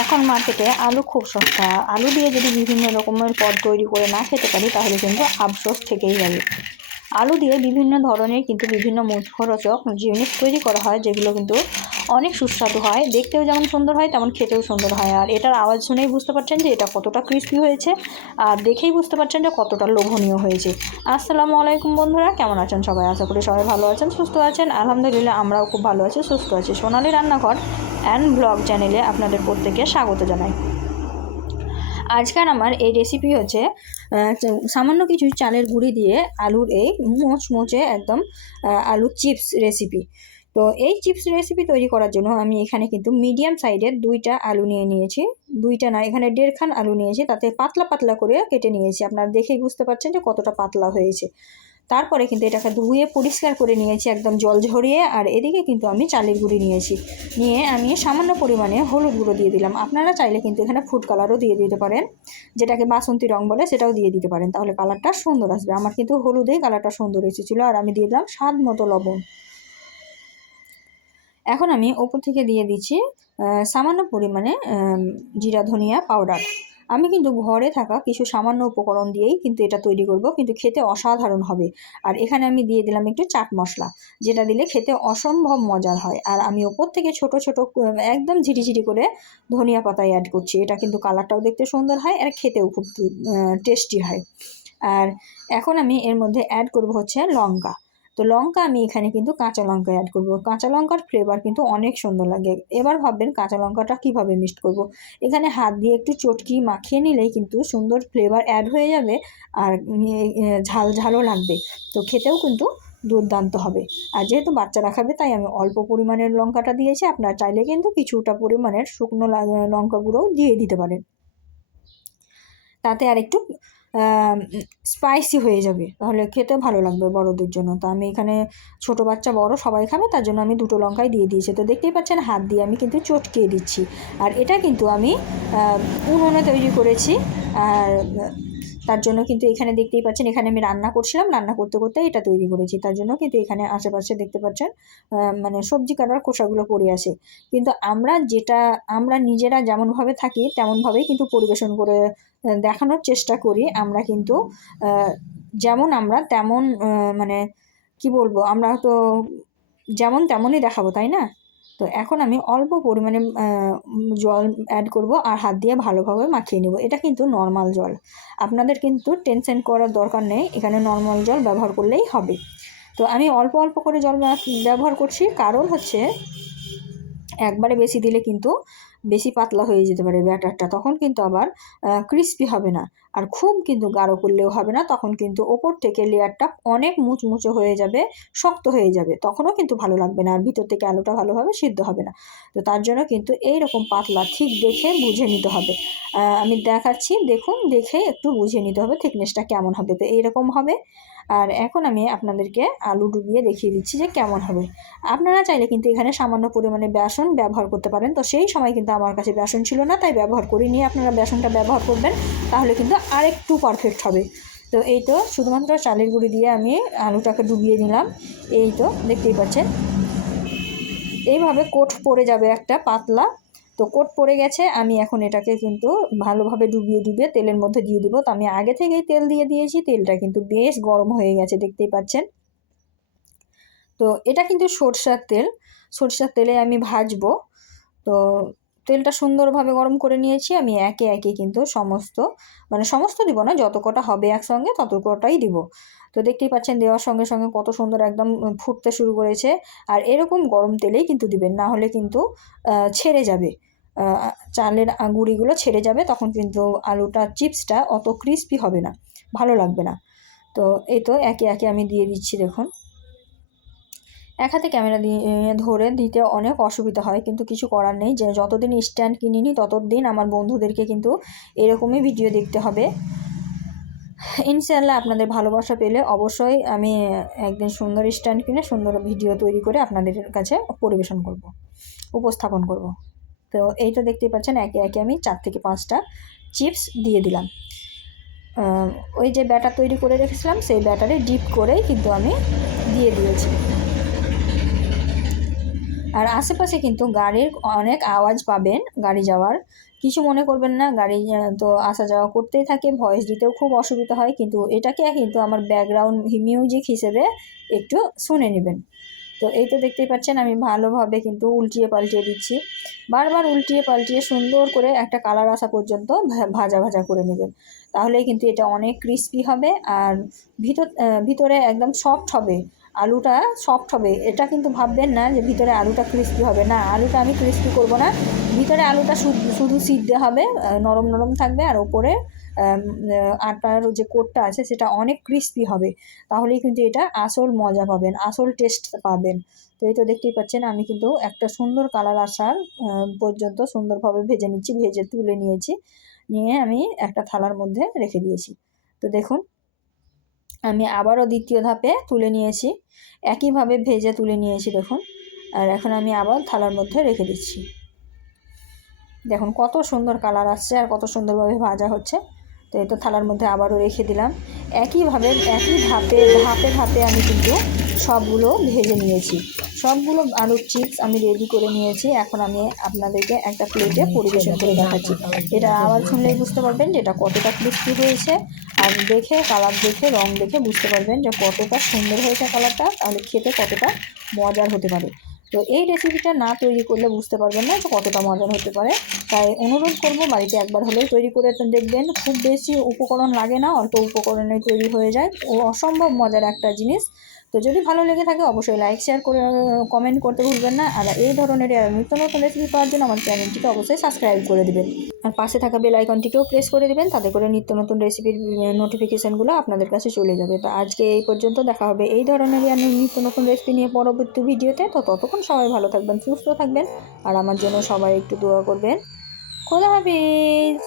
এখন মার্কেটে আলু খুব সস্তা। আলু দিয়ে যদি বিভিন্ন রকমের পদ তৈরি করে না খেতে পারি তাহলে কিন্তু আফসোস থেকেই যাবে। আলু দিয়ে বিভিন্ন ধরনের কিন্তু বিভিন্ন মুখরোচক জিনিস তৈরি করা হয়, যেগুলো কিন্তু অনেক সুস্বাদু হয়, দেখতেও যেমন সুন্দর হয় তেমন খেতেও সুন্দর হয়। আর এটার আওয়াজ শুনেই বুঝতে পারছেন যে এটা কতটা ক্রিস্পি হয়েছে, আর দেখেই বুঝতে পারছেন যে কতটা লোভনীয় হয়েছে। আসসালামু আলাইকুম বন্ধুরা, কেমন আছেন সবাই? আশা করি সবাই ভালো আছেন, সুস্থ আছেন। আলহামদুলিল্লাহ আমরাও খুব ভালো আছি, সুস্থ আছি। সোনালী রান্নাঘর অ্যান্ড ব্লগ চ্যানেলে আপনাদের প্রত্যেককে স্বাগত জানাই। আজকাল আমার এই রেসিপি হচ্ছে সামান্য কিছু চালের গুঁড়ি দিয়ে আলুর এই মোচমোচে একদম আলুর চিপস রেসিপি। তো এই চিপস রেসিপি তৈরি করার জন্য আমি এখানে কিন্তু মিডিয়াম সাইজের 2টা আলু নিয়েছি। 2টা না, এখানে 1.5 খান আলু নিয়েছি, তাতে পাতলা পাতলা করে কেটে নিয়েছি। আপনারা দেখেই বুঝতে পারছেন যে কতটা পাতলা হয়েছে। তারপরে কিন্তু এটাকে ধুয়ে পরিষ্কার করে নিয়েছি একদম জল ঝরিয়ে। আর এদিকে কিন্তু আমি চালের গুঁড়ি নিয়ে আমি সামান্য পরিমাণে হলুদ গুঁড়ো দিয়ে দিলাম। আপনারা চাইলে কিন্তু এখানে ফুড কালারও দিয়ে দিতে পারেন, যেটাকে বাসন্তী রং বলে, সেটাও দিয়ে দিতে পারেন, তাহলে কালারটা সুন্দর আসবে। আমার কিন্তু হলুদেই কালারটা সুন্দর এসেছিলো। আর আমি দিয়ে দিলাম স্বাদ মতো লবণ। এখন আমি ওপর থেকে দিয়ে দিচ্ছি সামান্য পরিমাণে জিরা ধনিয়া পাউডার। আমি কিন্তু ঘরে থাকা কিছু সামান্য উপকরণ দিয়েই কিন্তু এটা তৈরি করব, কিন্তু খেতে অসাধারণ হবে। আর এখানে আমি দিয়ে দিলাম একটু চাট মশলা, যেটা দিলে খেতে অসম্ভব মজার হয়। আর আমি ওপর থেকে ছোট ছোট একদম ঝিরিঝিরি করে ধনিয়া পাতা অ্যাড করছি। এটা কিন্তু কালারটাও দেখতে সুন্দর হয় আর খেতেও খুব টেস্টি হয়। আর এখন আমি এর মধ্যে অ্যাড করব হচ্ছে লঙ্কা। তো লঙ্কা আমি এখানে কিন্তু কাঁচা লঙ্কা অ্যাড করব। কাঁচা লঙ্কার ফ্লেভার কিন্তু অনেক সুন্দর লাগে। এবার ভাববেন কাঁচা লঙ্কাটা কীভাবে মিক্সড করব। এখানে হাত দিয়ে একটু চটকি মাখিয়ে নিলেই কিন্তু সুন্দর ফ্লেভার অ্যাড হয়ে যাবে, আর ঝাল ঝালও লাগবে, তো খেতেও কিন্তু দুর্দান্ত হবে। আর যেহেতু বাচ্চারা খাবে তাই আমি অল্প পরিমাণের লঙ্কাটা দিয়েছি। আপনারা চাইলে কিন্তু কিছুটা পরিমাণের শুকনো লঙ্কা গুঁড়োও দিয়ে দিতে পারেন, তাতে আর একটু স্পাইসি হয়ে যাবে, তাহলে খেতে ভালো লাগবে বড়দের জন্য। তো আমি এখানে ছোট বাচ্চা বড় সবাই খাবে, তার জন্য আমি 2টো লঙ্কাই দিয়ে দিয়েছি। তো দেখতেই পাচ্ছেন হাত দিয়ে আমি কিন্তু চটকিয়ে দিচ্ছি। আর এটা কিন্তু আমি উনুনে তৈরি করেছি। আর তার জন্য কিন্তু এখানে দেখতেই পাচ্ছেন, এখানে আমি রান্না করছিলাম, রান্না করতে করতে এটা তৈরি করেছি। তার জন্য কিন্তু এখানে আশেপাশে দেখতে পাচ্ছেন মানে সবজি কাটার খোসাগুলো পড়ে আসে। কিন্তু আমরা নিজেরা যেমনভাবে থাকি তেমনভাবেই কিন্তু পরিবেশন করে দেখানোর চেষ্টা করি। আমরা কিন্তু যেমন আমরা তেমন মানে কি বলবো, আমরা তো যেমন তেমনই দেখাবো, তাই না? তো এখন আমি অল্প পরিমাণে জল অ্যাড করব আর হাত দিয়ে ভালোভাবে মাখিয়ে নেব। এটা কিন্তু নর্মাল জল, আপনাদের কিন্তু টেনশন করার দরকার নেই, এখানে নর্মাল জল ব্যবহার করলেই হবে। তো আমি অল্প অল্প করে জল ব্যবহার করছি, কারণ হচ্ছে একবারে বেশি দিলে কিন্তু বেশি পাতলা হয়ে যেতে পারে ব্যাটারটা, তখন কিন্তু আবার ক্রিস্পি হবে না। আর খুব কিন্তু গাঢ় করলেও হবে না, তখন কিন্তু ওপর থেকে লেয়ারটা অনেক মুচমুচে হয়ে যাবে, শক্ত হয়ে যাবে, তখনও কিন্তু ভালো লাগবে না, আর ভিতর থেকে আলুটা ভালোভাবে সিদ্ধ হবে না। তো তার জন্য কিন্তু এইরকম পাতলা ঠিক দেখে বুঝে নিতে হবে। আমি দেখাচ্ছি, দেখুন, দেখে একটু বুঝে নিতে হবে থিকনেসটা কেমন হবে। তো এইরকম হবে। আর এখন আমি আপনাদেরকে আলু ডুবিয়ে দেখিয়ে দিচ্ছি যে কেমন হবে। আপনারা চাইলে কিন্তু এখানে সামান্য পরিমাণে বেসন ব্যবহার করতে পারেন। তো সেই সময় কিন্তু আমার কাছে বেসন ছিল না, তাই ব্যবহার করিনি। আপনারা বেসনটা ব্যবহার করবেন, তাহলে কিন্তু আরেকটু পারফেক্ট হবে। তো এই তো শুধুমাত্র চালের গুঁড়ি দিয়ে আমি আলুটাকে ডুবিয়ে নিলাম। এই তো দেখতেই পাচ্ছেন, এইভাবে কোট পড়ে যাবে একটা পাতলা। তো কোট পড়ে গেছে, আমি এখন এটাকে কিন্তু ভালোভাবে ডুবিয়ে তেলের মধ্যে দিয়ে দিব। তো আমি আগে থেকেই তেল দিয়ে দিয়েছি, তেলটা কিন্তু বেশ গরম হয়ে গেছে, দেখতেই পাচ্ছেন। তো এটা কিন্তু সরষের তেলে আমি ভাজবো। তো তেলটা সুন্দরভাবে গরম করে নিয়েছি। আমি একে একে কিন্তু সমস্ত দিব না, যত কটা হবে একসঙ্গে তত কটাই দিব। তো দেখতেই পাচ্ছেন দেওয়ার সঙ্গে সঙ্গে কত সুন্দর একদম ফুটতে শুরু করেছে। আর এরকম গরম তেলেই কিন্তু দিবেন, না হলে কিন্তু ছেড়ে যাবে, চালের গুঁড়িগুলো ছেড়ে যাবে, তখন কিন্তু আলুটা চিপসটা অত ক্রিস্পি হবে না, ভালো লাগবে না। তো এই তো একে একে আমি দিয়ে দিচ্ছি। দেখুন, এক হাতে ক্যামেরা দিয়ে ধরে দিতে অনেক অসুবিধা হয়, কিন্তু কিছু করার নেই। যে যতদিন স্ট্যান্ড কিনিনি ততদিন আমার বন্ধুদেরকে কিন্তু এরকমই ভিডিও দেখতে হবে। ইনশাআল্লাহ আপনাদের ভালোবাসা পেলে অবশ্যই আমি একদিন সুন্দর স্ট্যান্ড কিনে সুন্দর ভিডিও তৈরি করে আপনাদের কাছে উপস্থাপন করব। তো এই তো দেখতেই পাচ্ছেন একে একে আমি 4 থেকে 5টা চিপস দিয়ে দিলাম। ওই যে ব্যাটার তৈরি করে রেখেছিলাম সেই ব্যাটারে ডিপ করেই কিন্তু আমি দিয়ে দিয়েছি। আর আশেপাশে কিন্তু গাড়ির অনেক আওয়াজ পাবেন, গাড়ি যাওয়ার। কিছু মনে করবেন না, গাড়ি তো আসা যাওয়া করতেই থাকে, ভয়েস দিতেও খুব অসুবিধা হয়, কিন্তু এটাকে কিন্তু আমার ব্যাকগ্রাউন্ড মিউজিক হিসেবে একটু শুনে নেবেন। তো এই তো দেখতেই পাচ্ছেন আমি ভালোভাবে কিন্তু উল্টিয়ে পাল্টিয়ে দিচ্ছি, বারবার উল্টিয়ে পাল্টিয়ে সুন্দর করে একটা কালার আসা পর্যন্ত ভাজা ভাজা করে নেবেন। তাহলেই কিন্তু এটা অনেক ক্রিস্পি হবে আর ভিতরে একদম সফট হবে, আলুটা সফট হবে। এটা কিন্তু ভাববেন না যে ভিতরে আলুটা ক্রিস্পি হবে, না, আলুটা আমি ক্রিস্পি করব না। ভিতরে আলুটা শুধু সিদ্ধ হবে, নরম নরম থাকবে, আর ওপরে আটার যে কোটটা আছে সেটা অনেক ক্রিস্পি হবে। তাহলেই কিন্তু এটা আসল মজা পাবেন, আসল টেস্ট পাবেন। তো এই তো দেখতেই পাচ্ছেন আমি কিন্তু একটা সুন্দর কালার আসার পর্যন্ত সুন্দরভাবে ভেজে নিচ্ছি, ভেজে তুলে নিয়েছি, নিয়ে আমি একটা থালার মধ্যে রেখে দিয়েছি। তো দেখুন আমি আবারও দ্বিতীয় ধাপে তুলে নিয়েছি, একইভাবে ভেজে তুলে নিয়েছি দেখুন। আর এখন আমি আবার থালার মধ্যে রেখে দিচ্ছি। দেখুন কত সুন্দর কালার আসছে আর কত সুন্দরভাবে ভাজা হচ্ছে। তো এই তো থালার মধ্যে আবারও রেখে দিলাম। একইভাবে একই ধাপে ধাপে ধাপে আমি কিন্তু সবগুলো ভেজে নিয়েছি, সবগুলো আলুর চিপস আমি রেডি করে নিয়েছি। এখন আমি আপনাদেরকে একটা প্লেটে পরিবেশন করে দেখাচ্ছি। এটা আওয়াজ শুনলেই বুঝতে পারবেন যে এটা কতটা ক্রিস্পি হয়েছে, আর দেখে কালার দেখে রং দেখে বুঝতে পারবেন যে কতটা সুন্দর হয়েছে কালারটা, তাহলে খেতে কতটা মজার হতে পারে। তো এই রেসিপিটা না তৈরি করলে বুঝতে পারবেন না যে কতটা মজার হতে পারে। তাই অনুরোধ করব বাড়িতে একবার হলেও তৈরি করে দেখবেন। খুব বেশি উপকরণ লাগে না, অল্প উপকরণে তৈরি হয়ে যায় ও অসম্ভব মজার একটা জিনিস। তো যদি ভালো লেগে থাকে অবশ্যই লাইক শেয়ার করে কমেন্ট করতে ভুলবেন না। আর এই ধরনের নিত্য নতুন রেসিপি পাওয়ার জন্য আমার চ্যানেলটিকে অবশ্যই সাবস্ক্রাইব করে দেবেন, আর পাশে থাকা বেল আইকনটিকেও প্রেস করে দেবেন, তাতে করে নিত্য নতুন রেসিপির নোটিফিকেশানগুলো আপনাদের কাছে চলে যাবে। তো আজকে এই পর্যন্ত, দেখা হবে এই ধরনেরই আমি নিত্য নতুন রেসিপি নিয়ে পরবর্তী ভিডিওতে। তো ততক্ষণ সবাই ভালো থাকবেন, সুস্থ থাকবেন, আর আমার জন্য সবাই একটু দোয়া করবেন। খোদা হাফিজ।